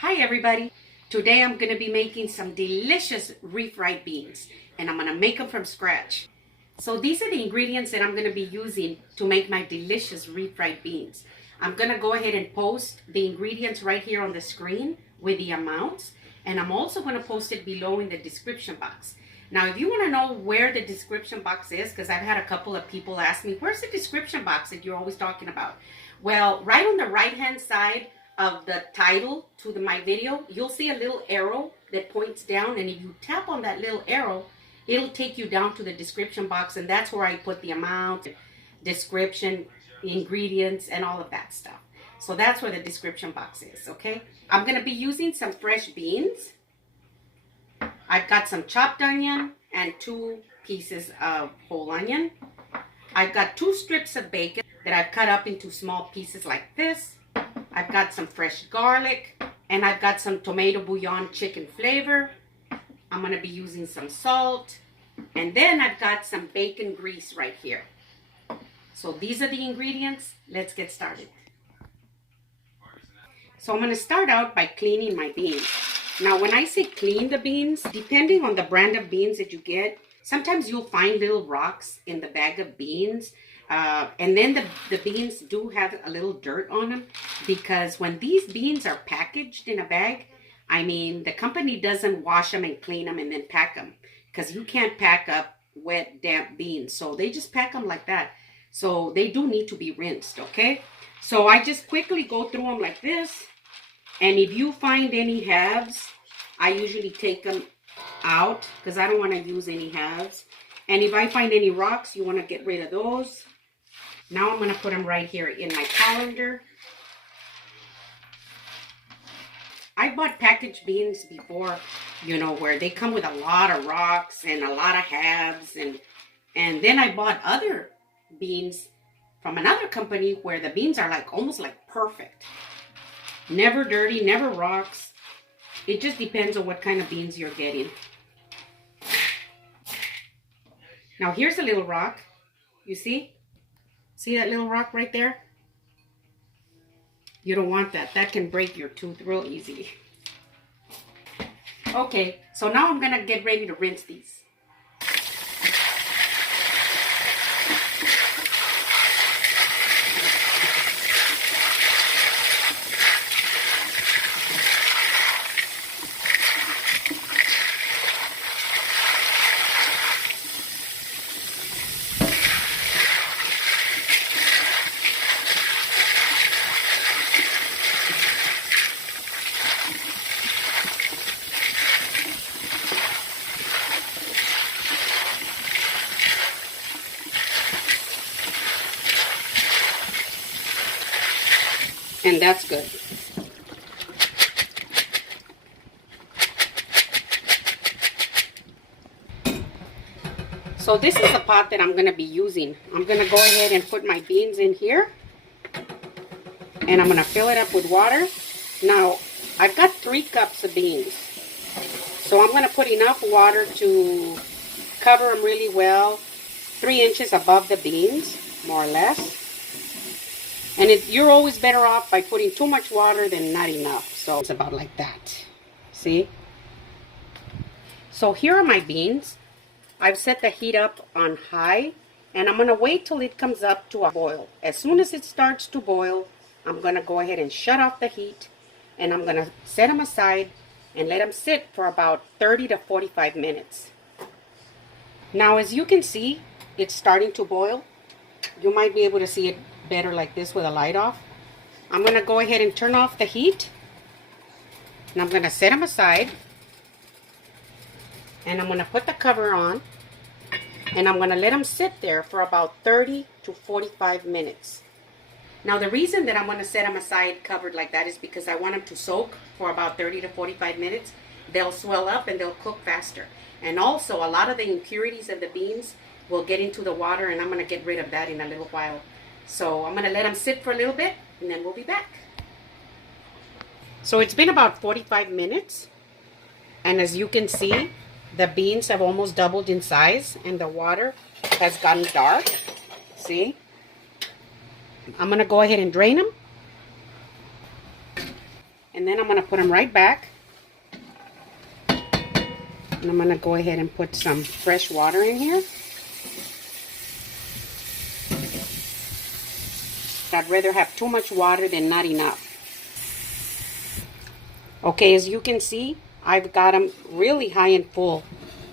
Hi everybody! Today I'm going to be making some delicious refried beans and I'm going to make them from scratch. So these are the ingredients that I'm going to be using to make my delicious refried beans. I'm going to go ahead and post the ingredients right here on the screen with the amounts, and I'm also going to post it below in the description box. Now if you want to know where the description box is, because I've had a couple of people ask me, where's the description box that you're always talking about? Well, right on the right hand side of the title to my video, you'll see a little arrow that points down, and if you tap on that little arrow, it'll take you down to the description box, and that's where I put the amount, description, ingredients, and all of that stuff. So that's where the description box is, okay? I'm going to be using some fresh beans. I've got some chopped onion and 2 pieces of whole onion. I've got 2 strips of bacon that I've cut up into small pieces like this. I've got some fresh garlic, and I've got some tomato bouillon chicken flavor. I'm going to be using some salt, and then I've got some bacon grease right here. So these are the ingredients. Let's get started. So I'm going to start out by cleaning my beans. Now when I say clean the beans, depending on the brand of beans that you get, sometimes you'll find little rocks in the bag of beans. And then the beans do have a little dirt on them, because when these beans are packaged in a bag, I mean, the company doesn't wash them and clean them and then pack them, because you can't pack up wet, damp beans. So they just pack them like that. So they do need to be rinsed, okay? So I just quickly go through them like this. And if you find any halves, I usually take them out because I don't want to use any halves. And if I find any rocks, you want to get rid of those. Now I'm going to put them right here in my colander. I bought packaged beans before, you know, where they come with a lot of rocks and a lot of halves. And then I bought other beans from another company where the beans are like almost like perfect. Never dirty, never rocks. It just depends on what kind of beans you're getting. Now here's a little rock. You see? See that little rock right there? You don't want that. That can break your tooth real easy. Okay, so now I'm gonna get ready to rinse these. And that's good. So this is the pot that I'm going to be using. I'm going to go ahead and put my beans in here. And I'm going to fill it up with water. Now, I've got 3 cups of beans. So I'm going to put enough water to cover them really well. 3 inches above the beans, more or less. And you're always better off by putting too much water than not enough. So it's about like that. See? So here are my beans. I've set the heat up on high. And I'm going to wait till it comes up to a boil. As soon as it starts to boil, I'm going to go ahead and shut off the heat. And I'm going to set them aside and let them sit for about 30 to 45 minutes. Now as you can see, it's starting to boil. You might be able to see it better like this with a light off. I'm going to go ahead and turn off the heat, and I'm going to set them aside, and I'm going to put the cover on, and I'm going to let them sit there for about 30 to 45 minutes. Now the reason that I'm going to set them aside covered like that is because I want them to soak for about 30 to 45 minutes. They'll swell up and they'll cook faster. And also a lot of the impurities of the beans will get into the water, and I'm going to get rid of that in a little while. So I'm going to let them sit for a little bit, and then we'll be back. So it's been about 45 minutes. And as you can see, the beans have almost doubled in size, and the water has gotten dark. See? I'm going to go ahead and drain them. And then I'm going to put them right back. And I'm going to go ahead and put some fresh water in here. I'd rather have too much water than not enough. Okay, as you can see, I've got them really high and full.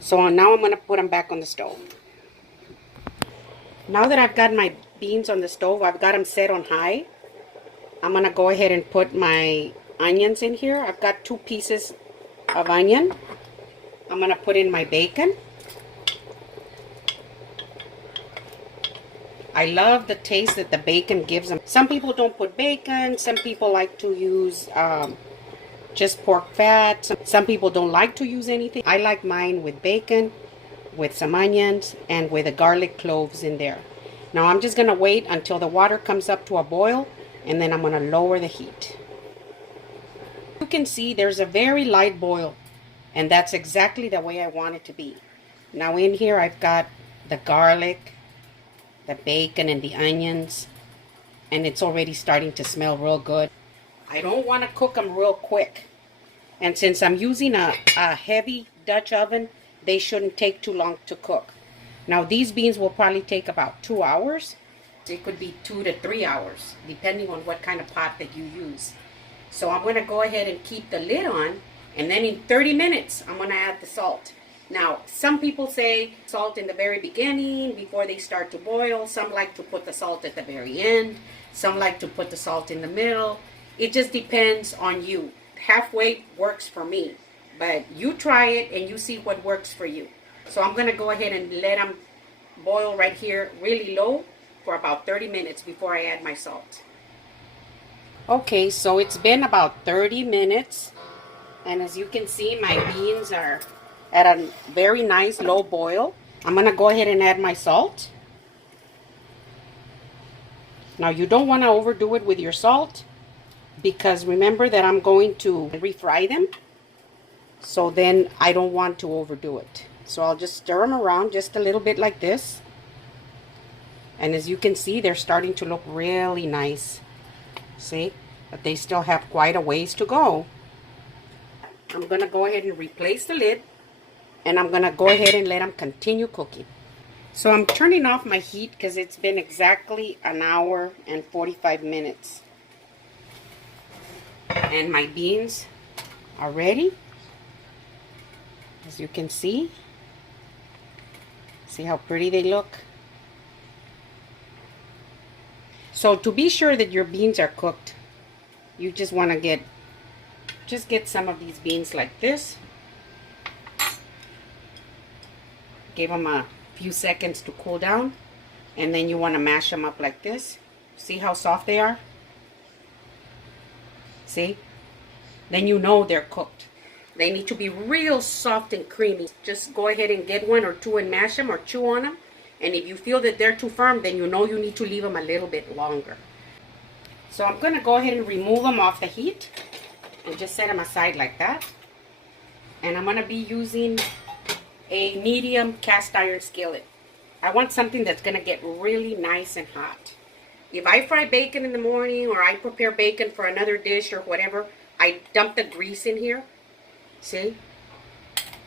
So now I'm going to put them back on the stove. Now that I've got my beans on the stove, I've got them set on high. I'm going to go ahead and put my onions in here. I've got 2 pieces of onion. I'm going to put in my bacon. I love the taste that the bacon gives them. Some people don't put bacon. Some people like to use just pork fat. Some people don't like to use anything. I like mine with bacon, with some onions, and with the garlic cloves in there. Now I'm just going to wait until the water comes up to a boil, and then I'm going to lower the heat. You can see there's a very light boil, and that's exactly the way I want it to be. Now in here I've got the garlic, the bacon, and the onions, and it's already starting to smell real good. I don't want to cook them real quick, and since I'm using a heavy Dutch oven, they shouldn't take too long to cook. Now these beans will probably take about 2 hours. It could be 2 to 3 hours, depending on what kind of pot that you use. So I'm going to go ahead and keep the lid on, and then in 30 minutes, I'm going to add the salt. Now, some people say salt in the very beginning, before they start to boil. Some like to put the salt at the very end. Some like to put the salt in the middle. It just depends on you. Halfway works for me, but you try it and you see what works for you. So I'm going to go ahead and let them boil right here really low for about 30 minutes before I add my salt. Okay, so it's been about 30 minutes, and as you can see, my beans are at a very nice low boil. I'm going to go ahead and add my salt. Now you don't want to overdo it with your salt, because remember that I'm going to refry them. So then I don't want to overdo it. So I'll just stir them around just a little bit like this. And as you can see, they're starting to look really nice. See? But they still have quite a ways to go. I'm going to go ahead and replace the lid. And I'm going to go ahead and let them continue cooking. So I'm turning off my heat because it's been exactly an hour and 45 minutes. And my beans are ready. As you can see. See how pretty they look? So to be sure that your beans are cooked, you just want to get some of these beans like this. Give them a few seconds to cool down, and then you want to mash them up like this. See how soft they are? See? Then you know they're cooked. They need to be real soft and creamy. Just go ahead and get 1 or 2 and mash them or chew on them. And if you feel that they're too firm, then you know you need to leave them a little bit longer. So I'm going to go ahead and remove them off the heat and just set them aside like that. And I'm going to be using a medium cast iron skillet. I want something that's going to get really nice and hot. If I fry bacon in the morning, or I prepare bacon for another dish or whatever, I dump the grease in here. See?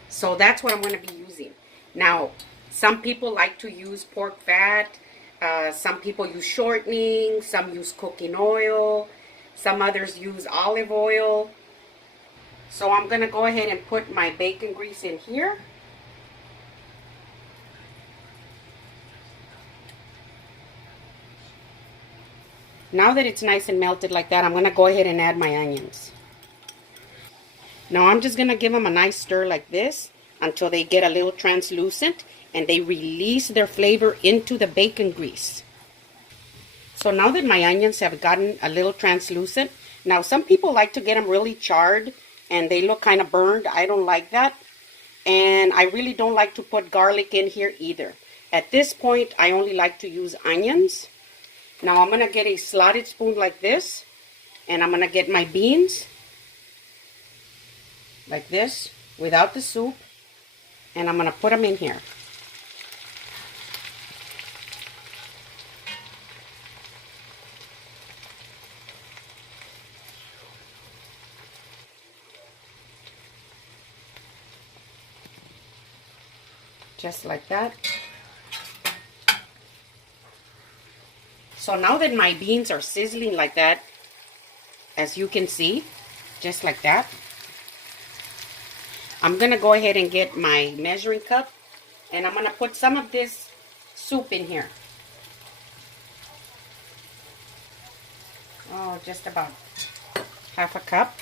So that's what I'm going to be using. Now, some people like to use pork fat. Some people use shortening. Some use cooking oil. Some others use olive oil. So I'm going to go ahead and put my bacon grease in here. Now that it's nice and melted like that, I'm going to go ahead and add my onions. Now I'm just going to give them a nice stir like this until they get a little translucent and they release their flavor into the bacon grease. So now that my onions have gotten a little translucent, now some people like to get them really charred and they look kind of burned. I don't like that. And I really don't like to put garlic in here either. At this point, I only like to use onions. Now I'm going to get a slotted spoon like this, and I'm going to get my beans like this without the soup, and I'm going to put them in here. Just like that. So now that my beans are sizzling like that, as you can see, just like that, I'm going to go ahead and get my measuring cup, and I'm going to put some of this soup in here. Oh, just about half a cup.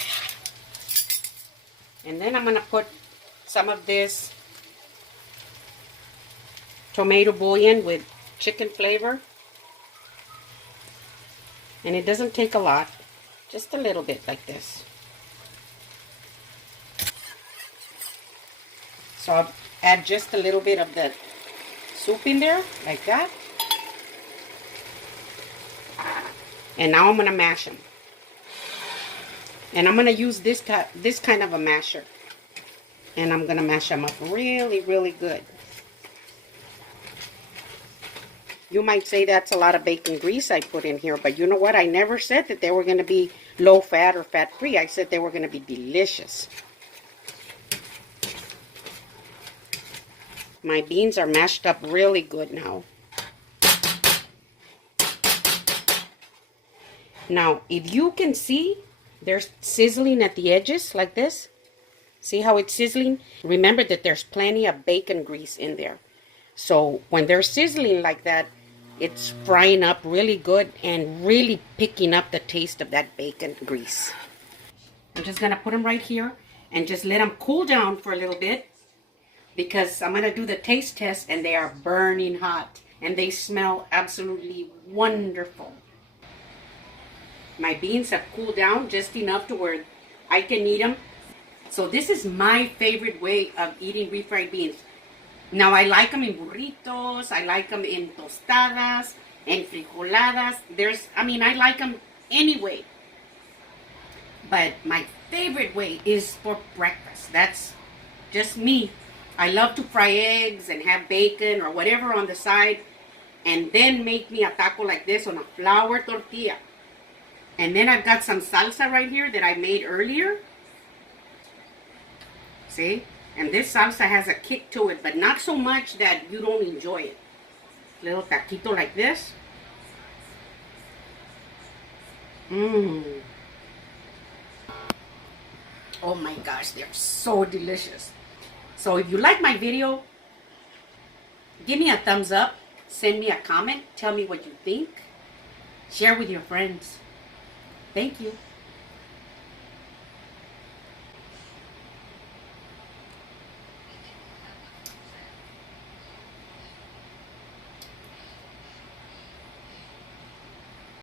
And then I'm going to put some of this tomato bouillon with chicken flavor. And it doesn't take a lot, just a little bit like this. So I'll add just a little bit of the soup in there, like that. And now I'm going to mash them. And I'm going to use this kind of a masher. And I'm going to mash them up really, really good. You might say that's a lot of bacon grease I put in here, but you know what? I never said that they were going to be low fat or fat free. I said they were going to be delicious. My beans are mashed up really good now. Now, if you can see, they're sizzling at the edges like this. See how it's sizzling? Remember that there's plenty of bacon grease in there. So when they're sizzling like that, it's frying up really good and really picking up the taste of that bacon grease. I'm just going to put them right here and just let them cool down for a little bit, because I'm going to do the taste test and they are burning hot and they smell absolutely wonderful. My beans have cooled down just enough to where I can eat them. So this is my favorite way of eating refried beans. Now, I like them in burritos, I like them in tostadas, enfrijoladas. I like them anyway. But my favorite way is for breakfast. That's just me. I love to fry eggs and have bacon or whatever on the side, and then make me a taco like this on a flour tortilla. And then I've got some salsa right here that I made earlier. See? And this salsa has a kick to it, but not so much that you don't enjoy it. Little taquito like this. Oh my gosh, they're so delicious. So if you like my video, give me a thumbs up, send me a comment, tell me what you think, share with your friends. Thank you.